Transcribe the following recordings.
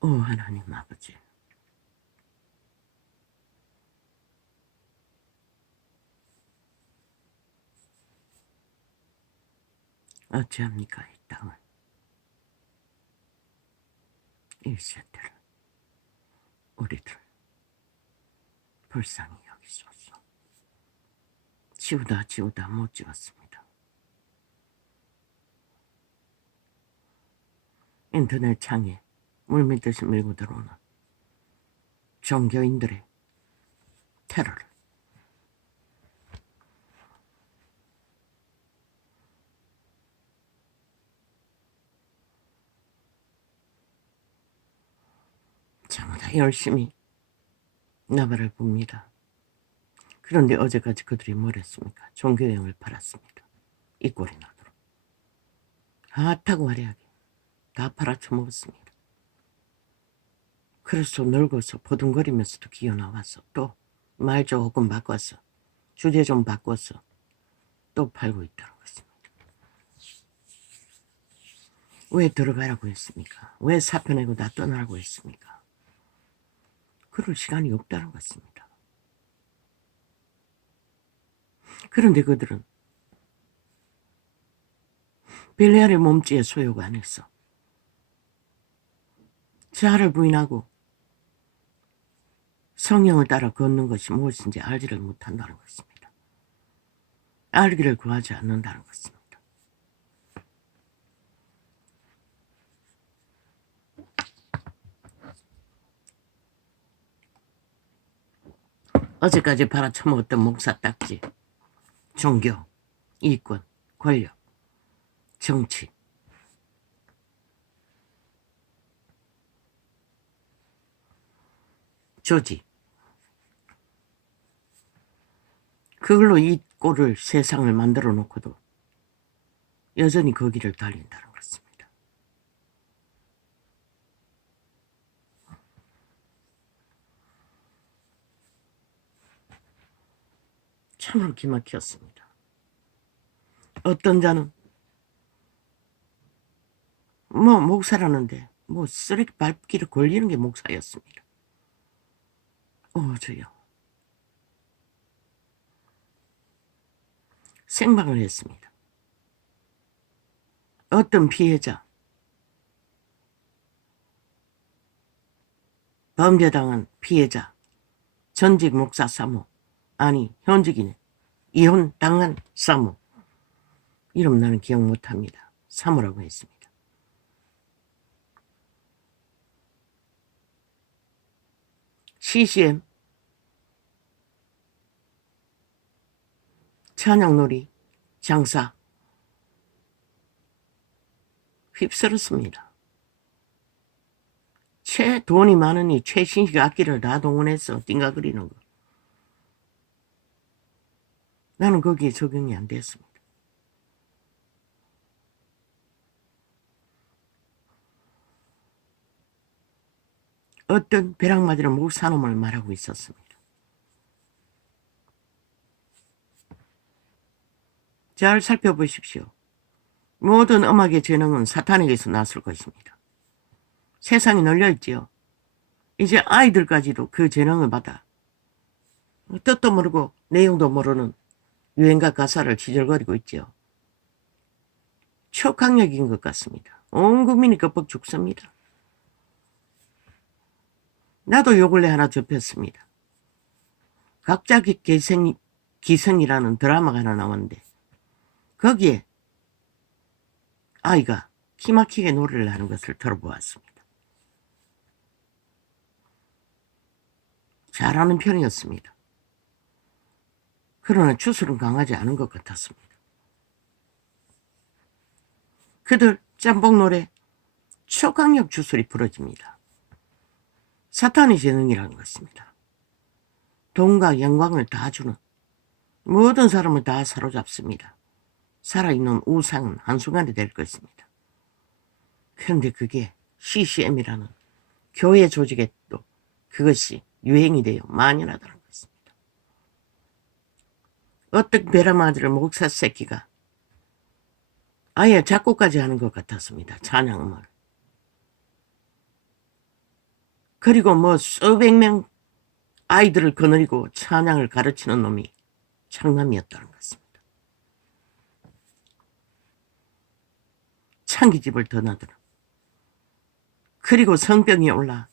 하나님 아버지, 어찌합니까? 이 땅을, 이 세대를, 우리들 불쌍히 여기소서. 지우다 못 지웠습니다. 인터넷 창에 물밀듯이 밀고 들어오는 종교인들의 테러를 전부 다 열심히 나발을 붑니다. 그런데 어제까지 그들이 뭘 했습니까? 종교형을 팔았습니다. 이 꼴이 나도록. 핫하고 화려하게 다 팔아쳐먹었습니다. 그래서 늙어서 보둥거리면서도 기어나와서 또 말 조금 바꿔서 주제 좀 바꿔서 또 팔고 있다는 것입니다. 왜 들어가라고 했습니까? 왜 사표 내고 나 떠나라고 했습니까? 그럴 시간이 없다는 것입니다. 그런데 그들은 벨레알의 몸짓에 소요가 안 했어. 자아를 부인하고 성령을 따라 걷는 것이 무엇인지 알지를 못한다는 것입니다. 알기를 구하지 않는다는 것입니다. 어제까지 팔아쳐먹었던 목사 딱지, 종교, 이권, 권력, 정치, 조직, 그걸로 이 꼴을 세상을 만들어 놓고도 여전히 거기를 달린다는 것입니다. 참으로 기막혔습니다. 어떤 자는 목사라는데 쓰레기 밟기를 걸리는 게 목사였습니다. 주여. 생방을 했습니다. 어떤 피해자, 범죄당한 피해자, 전직 목사 사모, 아니 현직이네, 이혼당한 사모, 이름 나는 기억 못합니다. 사모라고 했습니다. CCM, 찬양놀이, 장사, 휩쓸었습니다. 돈이 많으니 최신식 악기를 다 동원해서 띵가거리는 거. 나는 거기에 적용이 안 됐습니다. 어떤 벼락 맞으러 목사놈을 말하고 있었습니다. 잘 살펴보십시오. 모든 음악의 재능은 사탄에게서 났을 것입니다. 세상이 널려있지요. 이제 아이들까지도 그 재능을 받아 뜻도 모르고 내용도 모르는 유행가 가사를 지절거리고 있지요. 초강력인 것 같습니다. 온 국민이 겁벅 죽습니다. 나도 요 근래 하나 접했습니다. 각자 기생이라는 드라마가 하나 나왔는데 거기에 아이가 키막히게 노래를 하는 것을 들어보았습니다. 잘하는 편이었습니다. 그러나 주술은 강하지 않은 것 같았습니다. 그들 짬뽕 노래 초강력 주술이 부러집니다. 사탄의 재능이라는 것입니다. 돈과 영광을 다 주는 모든 사람을 다 사로잡습니다. 살아있는 우상은 한순간에 될 것입니다. 그런데 그게 CCM이라는 교회 조직에 또 그것이 유행이 되어 만연하다는 것입니다. 어떤 베라마들의 목사 새끼가 아예 작곡까지 하는 것 같았습니다. 찬양음악을. 그리고 뭐 수백 명 아이들을 거느리고 찬양을 가르치는 놈이 창남이었다는 것입니다. 창기집을 드나들어. 그리고 성병이 올라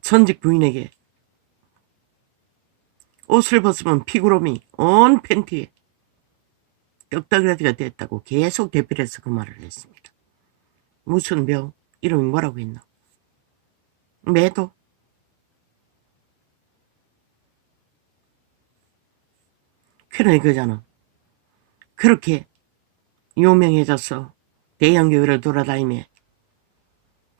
전직 부인에게 옷을 벗으면 피구름이 온 팬티에 떡다리가 됐다고 계속 대필해서 그 말을 했습니다. 무슨 병? 이름이 뭐라고 했나? 매도? 그러니 그자는 그렇게 유명해져서 대형교회를 돌아다니며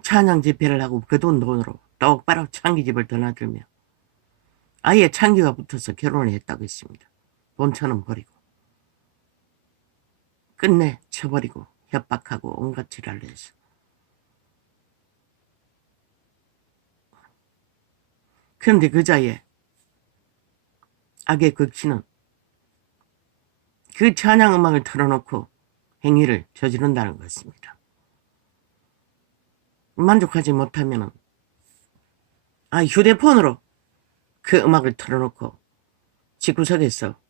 찬양 집회를 하고 그 돈으로 똑바로 창기집을 드나들며 아예 창기가 붙어서 결혼을 했다고 했습니다. 본처는 버리고 끝내 쳐버리고 협박하고 온갖 지랄을 해서. 그런데 그자의 악의 극치는 그 찬양 음악을 틀어놓고 행위를 저지른다는 것입니다. 만족하지 못하면 휴대폰으로 그 음악을 틀어놓고 집구석에서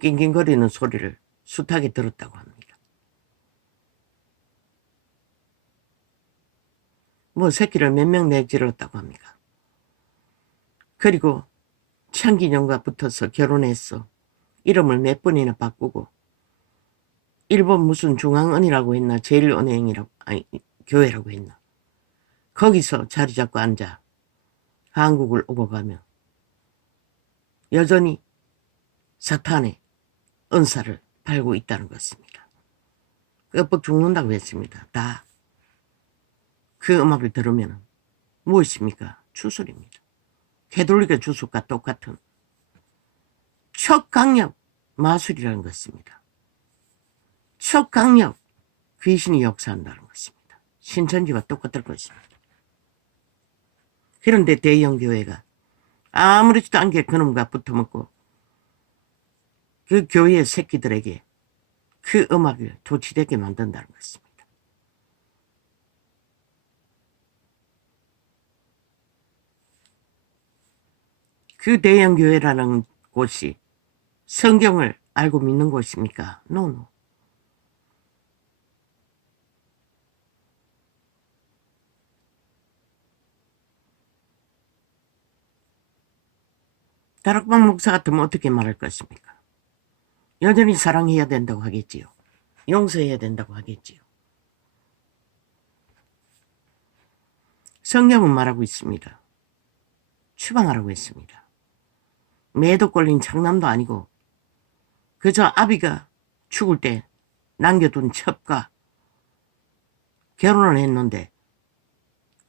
낑낑거리는 소리를 숱하게 들었다고 합니다. 뭐 새끼를 몇 명 내질렀다고 합니까? 그리고 창기년과 붙어서 결혼했어. 이름을 몇 번이나 바꾸고 일본 무슨 중앙은이라고 했나 제일은행이라고 교회라고 했나 거기서 자리 잡고 앉아 한국을 오고 가며 여전히 사탄의 은사를 팔고 있다는 것입니다. 끄뻑 죽는다고 했습니다. 다 그 음악을 들으면 무엇입니까? 주술입니다. 캐톨릭의 주술과 똑같은 척강력 마술이라는 것입니다. 척강력 귀신이 역사한다는 것입니다. 신천지와 똑같을 것입니다. 그런데 대형교회가 아무렇지도 않게 그놈과 붙어먹고 그 교회의 새끼들에게 그 음악을 도취되게 만든다는 것입니다. 그 대형교회라는 곳이 성경을 알고 믿는 곳입니까? No. 다락방 목사 같으면 어떻게 말할 것입니까? 여전히 사랑해야 된다고 하겠지요. 용서해야 된다고 하겠지요. 성경은 말하고 있습니다. 추방하라고 했습니다. 매도 꼴린 장남도 아니고 그저 아비가 죽을 때 남겨둔 첩과 결혼을 했는데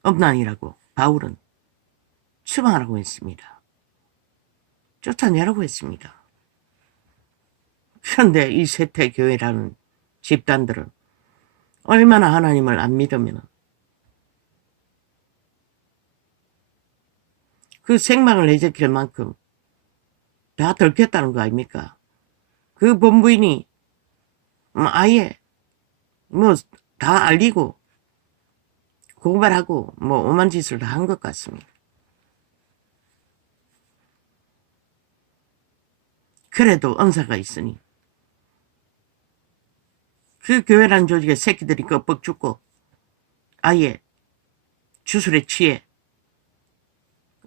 엄난이라고 바울은 추방하라고 했습니다. 쫓아내라고 했습니다. 그런데 이 세태교회라는 집단들은 얼마나 하나님을 안 믿으면 그 생망을 내재킬 만큼 다 들켰다는 거 아닙니까? 그 본부인이 아예 뭐 다 알리고 고발하고 뭐 오만 짓을 다 한 것 같습니다. 그래도 은사가 있으니 그 교회라는 조직의 새끼들이 껍벅 죽고 아예 주술에 취해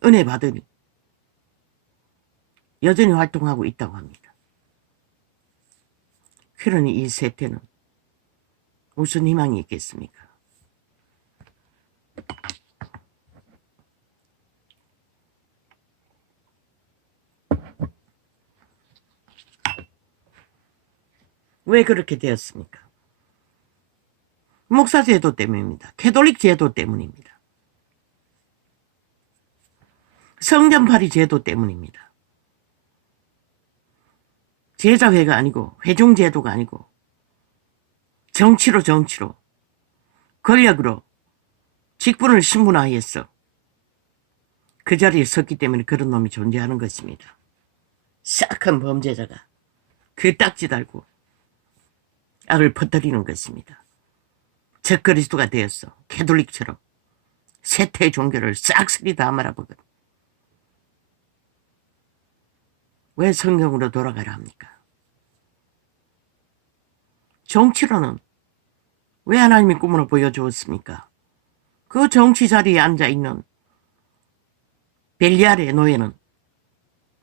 은혜 받으니 여전히 활동하고 있다고 합니다. 그러니 이 세태는 무슨 희망이 있겠습니까? 왜 그렇게 되었습니까? 목사 제도 때문입니다. 캐톨릭 제도 때문입니다. 성전팔이 제도 때문입니다. 제자회가 아니고 회중제도가 아니고 정치로 권력으로 직분을 신분화했어. 그 자리에 섰기 때문에 그런 놈이 존재하는 것입니다. 싹한 범죄자가 그 딱지 달고 악을 퍼뜨리는 것입니다. 적그리스도가 되었어. 캐톨릭처럼 세태 종교를 싹쓸이 다 말아먹은. 왜 성경으로 돌아가라 합니까? 정치로는 왜 하나님이 꿈으로 보여주었습니까? 그 정치 자리에 앉아있는 벨리알의 노예는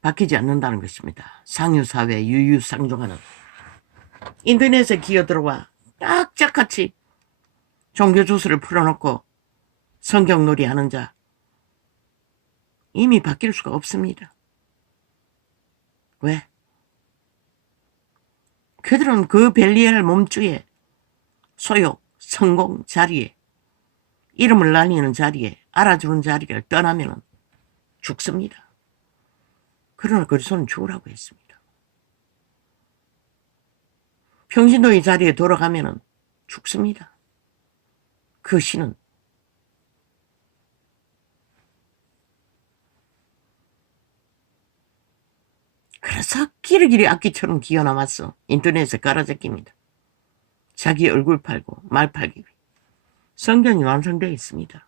바뀌지 않는다는 것입니다. 상유사회 유유상종하는. 인터넷에 기어들어와 짝짝같이 종교주스를 풀어놓고 성경놀이 하는 자 이미 바뀔 수가 없습니다. 왜? 그들은 그 벨리알 몸주에 소욕, 성공 자리에 이름을 날리는 자리에 알아주는 자리를 떠나면 죽습니다. 그러나 그리스도는 죽으라고 했습니다. 평신도의 자리에 돌아가면 죽습니다. 그 신은 그래서 기르기리 악기처럼 기어남았어. 인터넷에 깔아제낍니다. 자기 얼굴 팔고 말 팔기 위해. 성경이 완성되어 있습니다.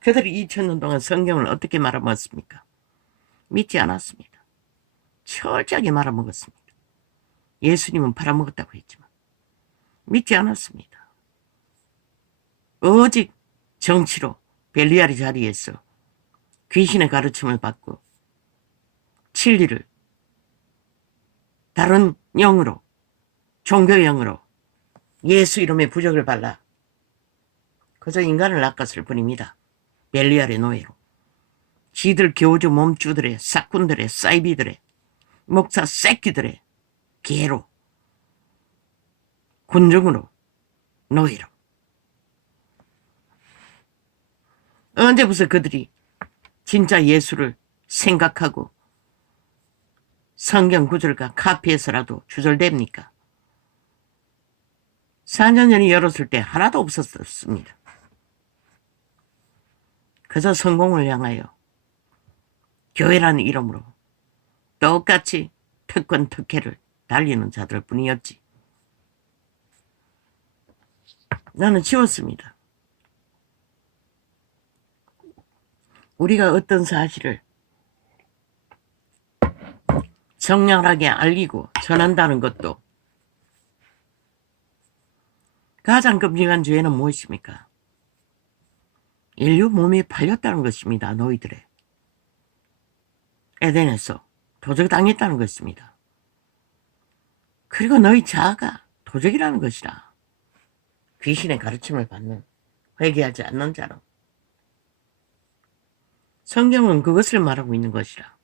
그들이 2000년 동안 성경을 어떻게 말아먹었습니까? 믿지 않았습니다. 철저하게 말아먹었습니다. 예수님은 팔아먹었다고 했지만 믿지 않았습니다. 오직 정치로 벨리알의 자리에서 귀신의 가르침을 받고 진리를 다른 영으로 종교 영으로 예수 이름의 부적을 발라 그저 인간을 낚았을 뿐입니다. 벨리알의 노예로. 지들 교주 몸주들의 사꾼들의 사이비들의 목사 새끼들의 개로 군중으로 노예로. 언제부터 그들이 진짜 예수를 생각하고 성경 구절과 카피해서라도 주절됩니까? 4년 전에 열었을 때 하나도 없었습니다. 그저 성공을 향하여 교회라는 이름으로 똑같이 특권 특혜를 달리는 자들 뿐이었지. 나는 지웠습니다. 우리가 어떤 사실을 정량하게 알리고 전한다는 것도 가장 끔찍한 죄는 무엇입니까? 인류 몸이 팔렸다는 것입니다. 너희들의 에덴에서 도적당했다는 것입니다. 그리고 너희 자아가 도적이라는 것이라. 귀신의 가르침을 받는 회개하지 않는 자로. 성경은 그것을 말하고 있는 것이라.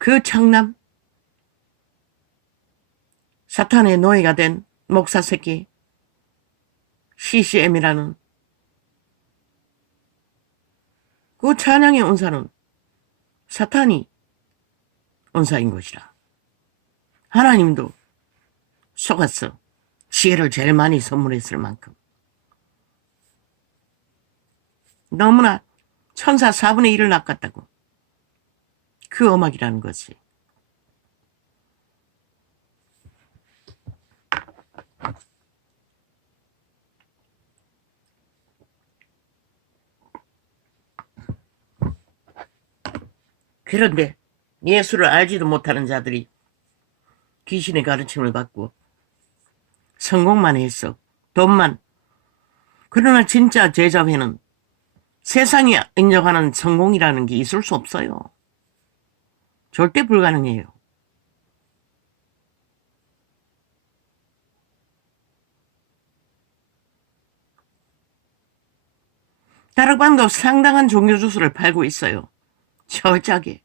그 청남 사탄의 노예가 된 목사 새끼 CCM이라는 그 찬양의 은사는 사탄이 은사인 것이라. 하나님도 속았어. 지혜를 제일 많이 선물했을 만큼. 너무나 천사 4분의 1을 낚았다고. 그 음악이라는 것이. 그런데 예수를 알지도 못하는 자들이 귀신의 가르침을 받고 성공만 했어. 돈만. 그러나 진짜 제자회는 세상이 인정하는 성공이라는 게 있을 수 없어요. 절대 불가능해요. 다락방도 상당한 종교주스를 팔고 있어요. 철저하게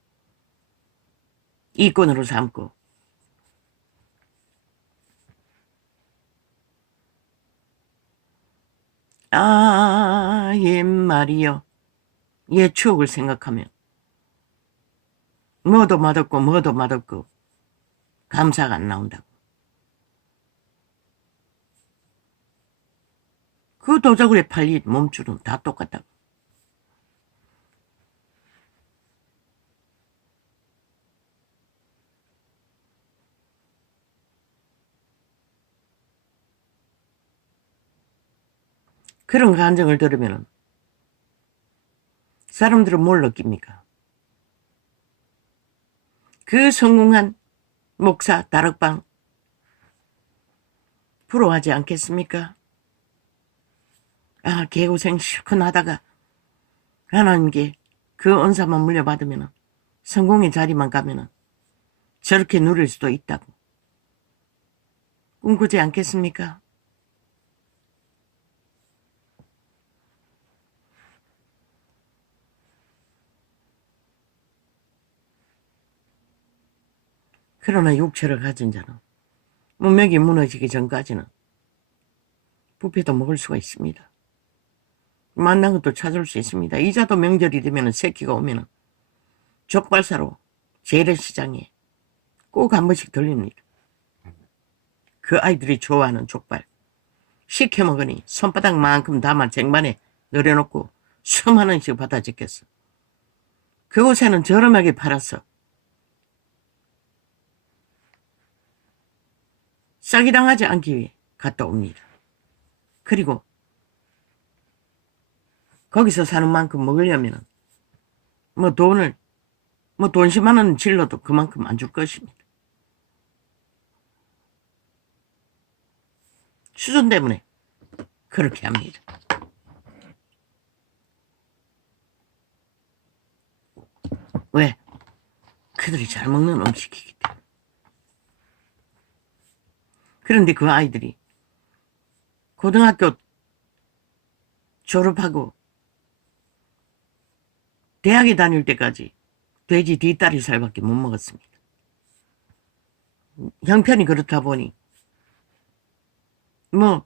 이권으로 삼고. 아, 옛 말이여. 옛 추억을 생각하면 뭐도 맛없고 감사가 안 나온다고. 그 도적으로 팔린 몸줄은 다 똑같다고. 그런 간증을 들으면 사람들은 뭘 느낍니까? 그 성공한 목사 다락방 부러워하지 않겠습니까? 아, 개고생 실컷 하다가 하나님께 그 은사만 물려받으면 성공의 자리만 가면 저렇게 누릴 수도 있다고 꿈꾸지 않겠습니까? 그러나 육체를 가진 자는 문맥이 무너지기 전까지는 뷔페도 먹을 수가 있습니다. 만난 것도 찾을 수 있습니다. 이자도 명절이 되면 새끼가 오면 족발 사러 재래시장에 꼭 한 번씩 들립니다. 그 아이들이 좋아하는 족발 시켜 먹으니 손바닥만큼 담아 쟁반에 늘여놓고 수만 원씩 받아 적겠어. 그곳에는 저렴하게 팔아서 싸게 당하지 않기 위해 갔다 옵니다. 그리고 거기서 사는 만큼 먹으려면 돈 10만 원 질러도 그만큼 안 줄 것입니다. 수준 때문에 그렇게 합니다. 왜? 그들이 잘 먹는 음식이기 때문에. 그런데 그 아이들이 고등학교 졸업하고 대학에 다닐 때까지 돼지 뒷다리살밖에 못 먹었습니다. 형편이 그렇다 보니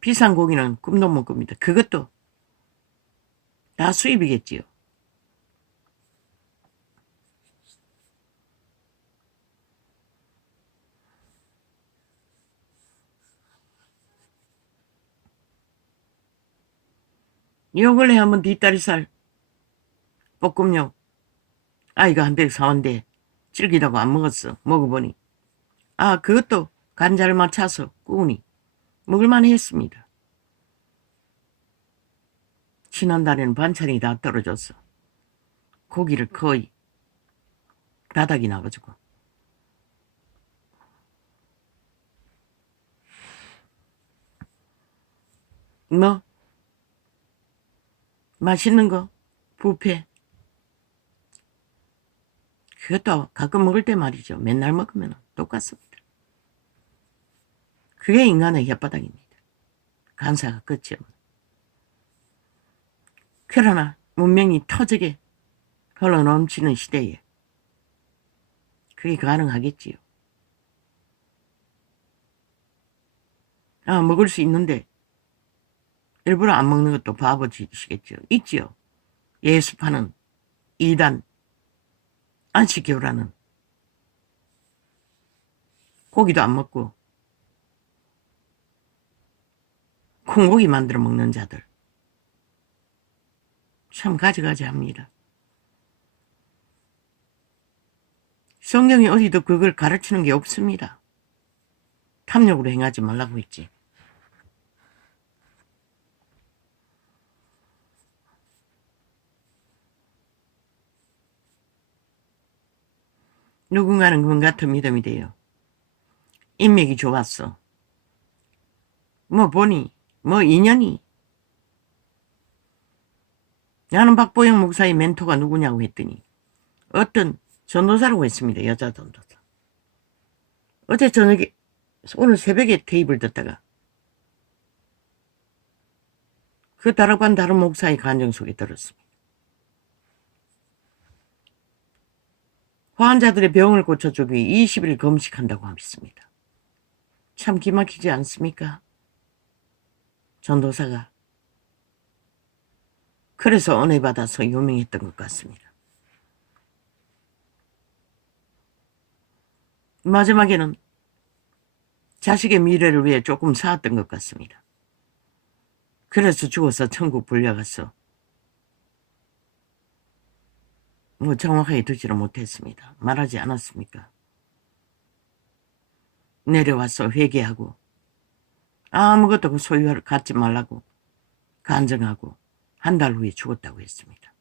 비싼 고기는 꿈도 못 꿉니다. 그것도 다 수입이겠지요. 요 근래 한번 뒷다리살 볶음용 아이가 한 대 사온대 질기다고 안 먹었어. 먹어보니 그것도 간 잘 맞춰서 구우니 먹을만 했습니다. 지난달에는 반찬이 다 떨어졌어. 고기를 거의 바닥이 나가지고. 맛있는 거 뷔페 그것도 가끔 먹을 때 말이죠. 맨날 먹으면 똑같습니다. 그게 인간의 혓바닥입니다. 간사가 끝이 없는. 그러나 문명이 터지게 흘러넘치는 시대에 그게 가능하겠지요. 먹을 수 있는데 일부러 안 먹는 것도 바보짓이겠죠. 있지요. 예수파는 이단 안식교라는 고기도 안 먹고 콩고기 만들어 먹는 자들 참 가지가지 합니다. 성경이 어디도 그걸 가르치는 게 없습니다. 탐욕으로 행하지 말라고 했지. 누군가는 그건 같은 믿음이 돼요. 인맥이 좋았어. 보니 인연이. 나는 박보영 목사의 멘토가 누구냐고 했더니 어떤 전도사라고 했습니다. 여자 전도사. 어제 저녁에 오늘 새벽에 테이블 듣다가 그 다락방 다른 목사의 간증 속에 들었습니다. 환자들의 병을 고쳐주기 위해 20일 금식한다고 합니다. 참 기막히지 않습니까? 전도사가. 그래서 은혜 받아서 유명했던 것 같습니다. 마지막에는 자식의 미래를 위해 조금 사왔던 것 같습니다. 그래서 죽어서 천국 불려갔어. 정확하게 듣지를 못했습니다. 말하지 않았습니까? 내려와서 회개하고 아무것도 그 소유를 갖지 말라고 간증하고 한 달 후에 죽었다고 했습니다.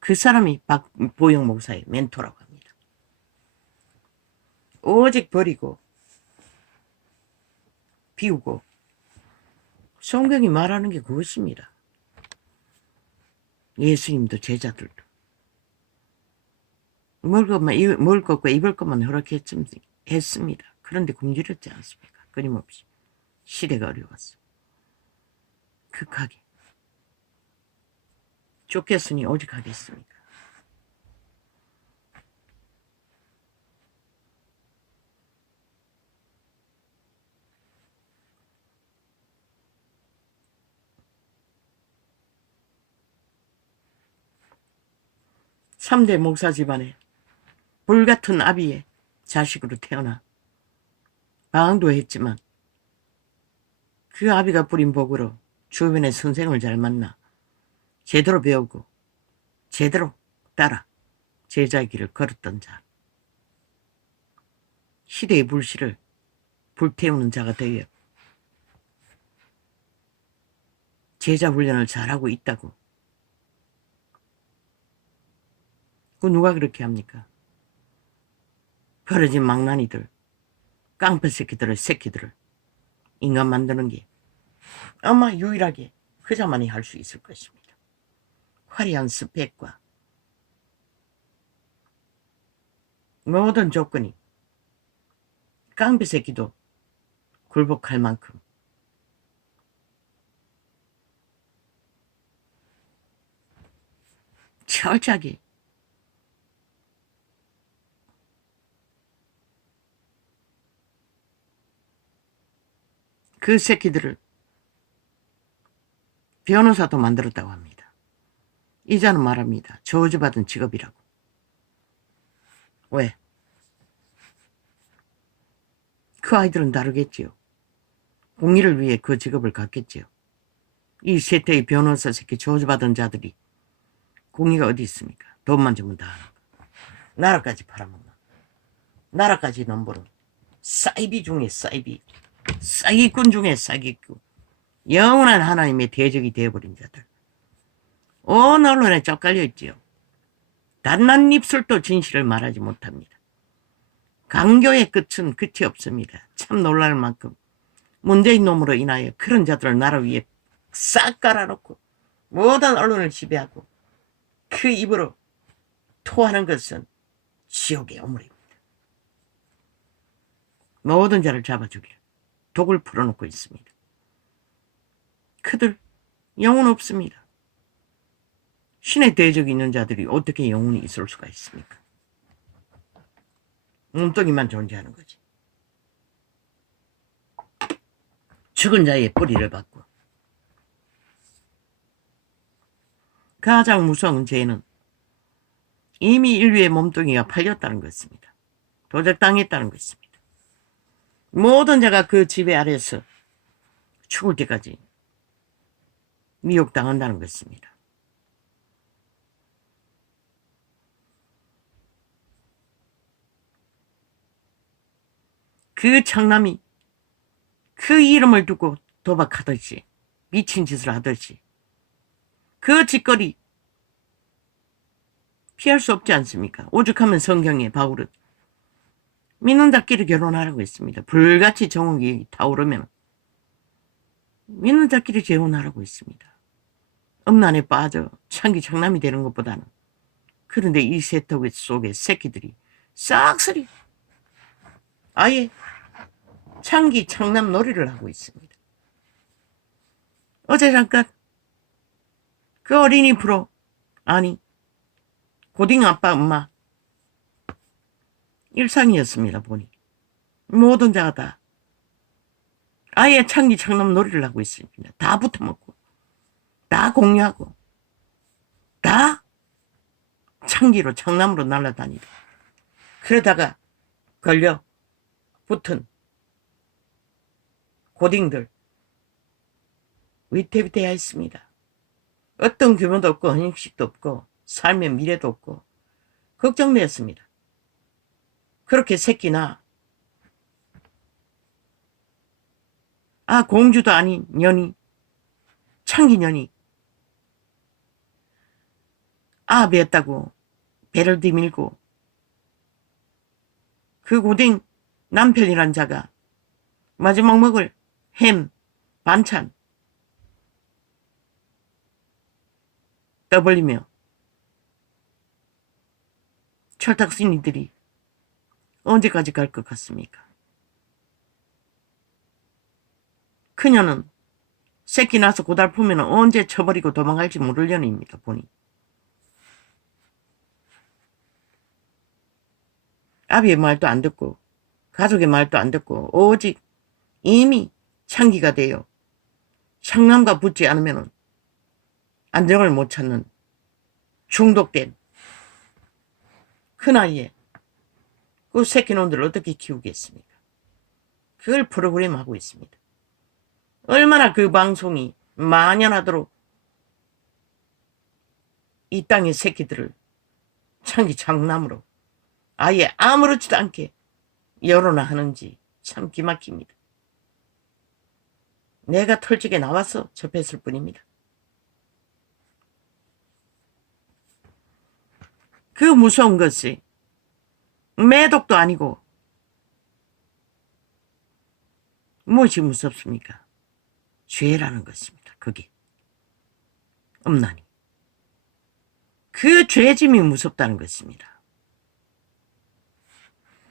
그 사람이 박보영 목사의 멘토라고 합니다. 오직 버리고 비우고 성경이 말하는 게 그것입니다. 예수님도 제자들도 먹을 것과 입을 것만 허락했습니다. 그런데 굶주렸지 않습니까? 끊임없이. 시대가 어려웠어. 극하게. 쫓겼으니 오직 하겠습니까? 삼대 목사 집안에 불같은 아비의 자식으로 태어나 방황도 했지만 그 아비가 뿌린 복으로 주변의 선생을 잘 만나 제대로 배우고 제대로 따라 제자의 길을 걸었던 자. 시대의 불씨를 불태우는 자가 되어 제자 훈련을 잘하고 있다고. 그 누가 그렇게 합니까? 버려진 망나니들, 깡패 새끼들을 인간 만드는 게 아마 유일하게 그자만이 할 수 있을 것입니다. 화려한 스펙과 모든 조건이 깡패 새끼도 굴복할 만큼 철저하게 그 새끼들을 변호사도 만들었다고 합니다. 이자는 말합니다. 저주받은 직업이라고. 왜? 그 아이들은 다르겠지요. 공의를 위해 그 직업을 갖겠지요. 이 세태의 변호사 새끼 저주받은 자들이 공의가 어디 있습니까? 돈만 주면 다 하는 거. 나라까지 팔아먹는, 나라까지 넘보는 사이비 중에 사이비, 사기꾼 중에 사기꾼, 영원한 하나님의 대적이 되어버린 자들. 온 언론에 쩍갈려 있지요. 단난 입술도 진실을 말하지 못합니다. 강교의 끝은 끝이 없습니다. 참 놀랄 만큼 문재인 놈으로 인하여 그런 자들을 나라 위에 싹 깔아놓고 모든 언론을 지배하고 그 입으로 토하는 것은 지옥의 오물입니다. 모든 자를 잡아주기를 독을 풀어놓고 있습니다. 그들 영혼 없습니다. 신의 대적이 있는 자들이 어떻게 영혼이 있을 수가 있습니까? 몸뚱이만 존재하는 거지. 죽은 자의 뿌리를 받고. 가장 무서운 죄는 이미 인류의 몸뚱이가 팔렸다는 것입니다. 도적당했다는 것입니다. 모든 자가 그 지배 아래서 죽을 때까지 미혹당한다는 것입니다. 그 창남이 그 이름을 두고 도박하듯이 미친 짓을 하듯이 그 짓거리 피할 수 없지 않습니까? 오죽하면 성경에 바울은 믿는 자끼리 결혼하라고 했습니다. 불같이 정욕이 타오르면 믿는 자끼리 재혼하라고 했습니다. 음란에 빠져 창기 장남이 되는 것보다는. 그런데 이 세탁 속의 새끼들이 싹쓸이 아예 창기 창남 놀이를 하고 있습니다. 어제 잠깐 그 어린이 프로, 아니 고딩 아빠 엄마 일상이었습니다. 보니 모든 자가 다 아예 창기 창남 놀이를 하고 있습니다. 다 붙어먹고 다 공유하고 다 창기로 창남으로 날아다니고 그러다가 걸려 붙은 고딩들 위태위태해 있습니다. 어떤 규모도 없고 헌식도 없고 삶의 미래도 없고 걱정되었습니다. 그렇게 새끼나 공주도 아닌 년이 창기년이 아베였다고 배를 디밀고 그 고딩 남편이란 자가 마지막 먹을 햄, 반찬 떠벌리며 철딱신이들이 언제까지 갈 것 같습니까? 그녀는 새끼 나서 고달프면 언제 쳐버리고 도망갈지 모를 년입니다. 보니 아비의 말도 안 듣고 가족의 말도 안 듣고 오직 이미 창기가 되어 상남과 붙지 않으면 안정을 못 찾는 중독된 그 나이에 그 새끼놈들을 어떻게 키우겠습니까? 그걸 프로그램하고 있습니다. 얼마나 그 방송이 만연하도록 이 땅의 새끼들을 창기 장남으로 아예 아무렇지도 않게 열어놔 하는지 참 기막힙니다. 내가 털집에 나와서 접했을 뿐입니다. 그 무서운 것이 매독도 아니고 무엇이 무섭습니까? 죄라는 것입니다. 그게 엄나니 그 죄짐이 무섭다는 것입니다.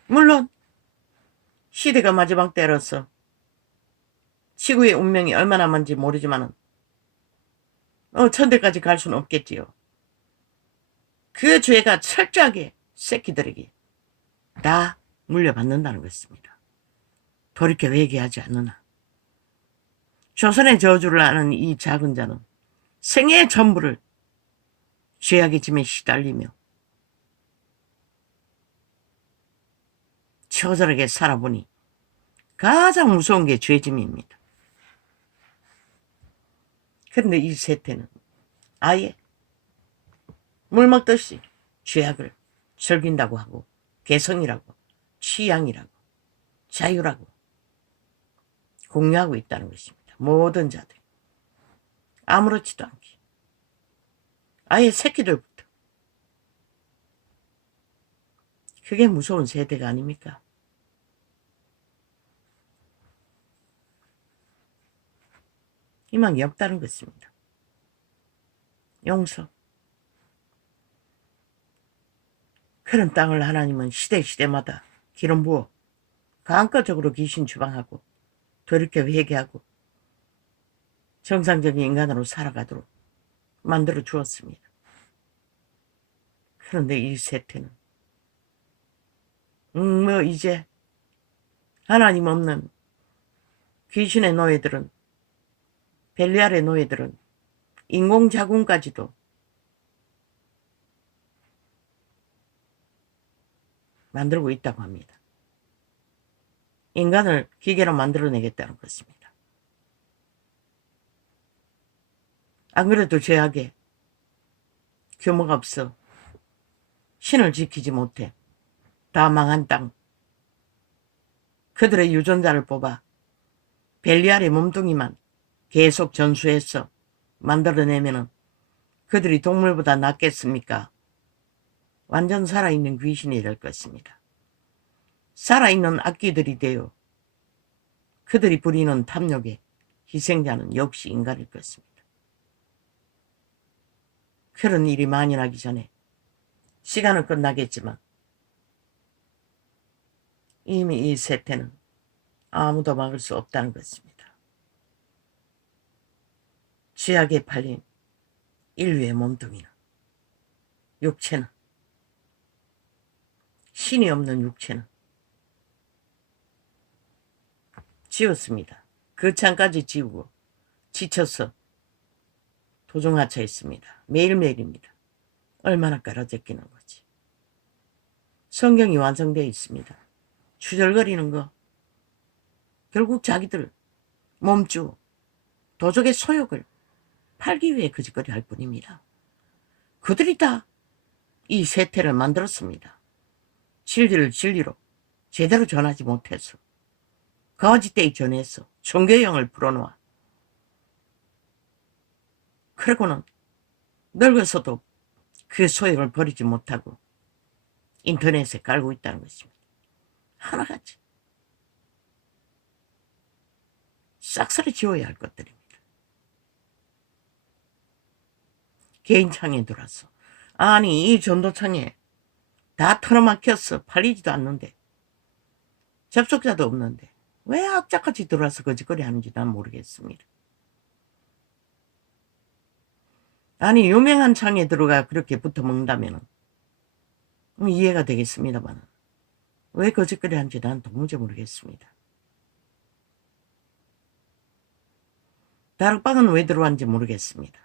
물론 시대가 마지막 때로서 지구의 운명이 얼마나 먼지 모르지만은 천대까지 갈 수는 없겠지요. 그 죄가 철저하게 새끼들에게 다 물려받는다는 것입니다. 돌이켜 회개하지 않느나. 조선의 저주를 아는 이 작은 자는 생애의 전부를 죄악의 짐에 시달리며 처절하게 살아보니 가장 무서운 게 죄짐입니다. 그런데 이 세태는 아예 물 먹듯이 죄악을 즐긴다고 하고 개성이라고 취향이라고 자유라고 공유하고 있다는 것입니다. 모든 자들 아무렇지도 않게 아예 새끼들부터. 그게 무서운 세대가 아닙니까? 희망이 없다는 것입니다. 용서. 그런 땅을 하나님은 시대마다 기름 부어 강권적으로 귀신 추방하고 돌이켜 회개하고 정상적인 인간으로 살아가도록 만들어 주었습니다. 그런데 이 세태는 이제 하나님 없는 귀신의 노예들은 벨리알의 노예들은 인공자궁까지도 만들고 있다고 합니다. 인간을 기계로 만들어내겠다는 것입니다. 안 그래도 죄악에 규모가 없어 신을 지키지 못해 다 망한 땅 그들의 유전자를 뽑아 벨리알의 몸뚱이만 계속 전수해서 만들어내면은 그들이 동물보다 낫겠습니까? 완전 살아있는 귀신이 될 것입니다. 살아있는 악귀들이 되어 그들이 부리는 탐욕의 희생자는 역시 인간일 것입니다. 그런 일이 만연하기 전에 시간은 끝나겠지만 이미 이 세태는 아무도 막을 수 없다는 것입니다. 죄악에 팔린 인류의 몸뚱이는 육체는 신이 없는 육체는 지웠습니다. 그 창까지 지우고 지쳐서 도중하차 있습니다. 매일매일입니다. 얼마나 깔아제끼는 거지. 성경이 완성되어 있습니다. 추절거리는 거 결국 자기들 몸주 도적의 소욕을 팔기 위해 거짓거리 할 뿐입니다. 그들이 다 이 세태를 만들었습니다. 진리를 진리로 제대로 전하지 못해서 거짓되이 전해서 종교형을 풀어놓아 그러고는 늙어서도 그 소욕을 버리지 못하고 인터넷에 깔고 있다는 것입니다. 하나같이 싹쓸이 지워야 할 것들입니다. 개인창에 들어왔어. 아니 이 전도창에 다 틀어막혔어. 팔리지도 않는데 접속자도 없는데 왜 악착같이 들어와서 거짓거리 하는지 난 모르겠습니다. 아니 유명한 창에 들어가 그렇게 붙어먹는다면 이해가 되겠습니다만 왜 거짓거리 하는지 난 도무지 모르겠습니다. 다락방은 왜 들어왔는지 모르겠습니다.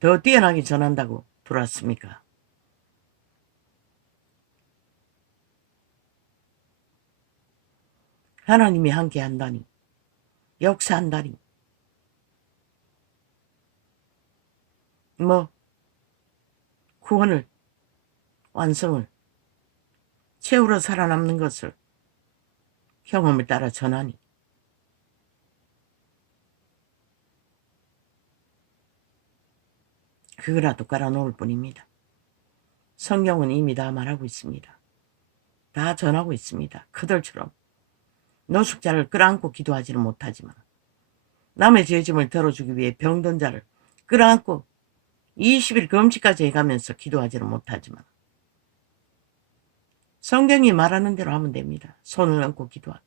더 뛰어나게 전한다고 들어왔습니까? 하나님이 함께 한다니, 역사한다니, 구원을, 완성을, 최후로 살아남는 것을 경험을 따라 전하니 그거라도 깔아놓을 뿐입니다. 성경은 이미 다 말하고 있습니다. 다 전하고 있습니다. 그들처럼 노숙자를 끌어안고 기도하지는 못하지만 남의 죄짐을 덜어주기 위해 병든 자를 끌어안고 20일 금식까지 해가면서 기도하지는 못하지만 성경이 말하는 대로 하면 됩니다. 손을 얹고 기도하고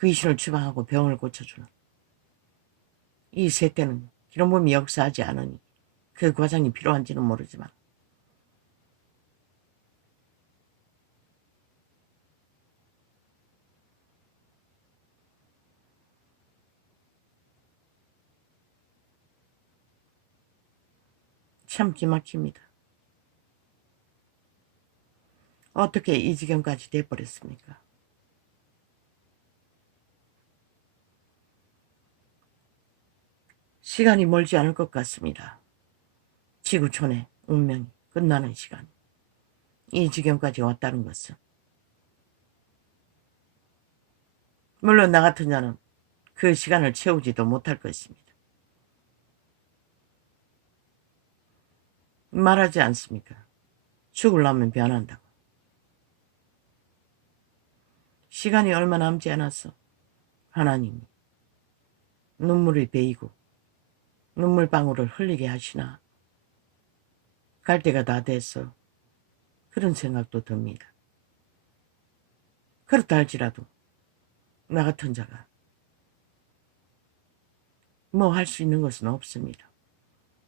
귀신을 추방하고 병을 고쳐주는 이 세 때는 기름 부음이 역사하지 않으니 그 과정이 필요한지는 모르지만 참 기막힙니다. 어떻게 이 지경까지 돼버렸습니까? 시간이 멀지 않을 것 같습니다. 지구촌의 운명이 끝나는 시간. 이 지경까지 왔다는 것은 물론 나 같은 자는 그 시간을 채우지도 못할 것입니다. 말하지 않습니까? 죽으려면 변한다고. 시간이 얼마 남지 않았어. 하나님이 눈물을 베이고 눈물방울을 흘리게 하시나 갈 때가 다 됐어. 그런 생각도 듭니다. 그렇다 할지라도 나 같은 자가 뭐 할 수 있는 것은 없습니다.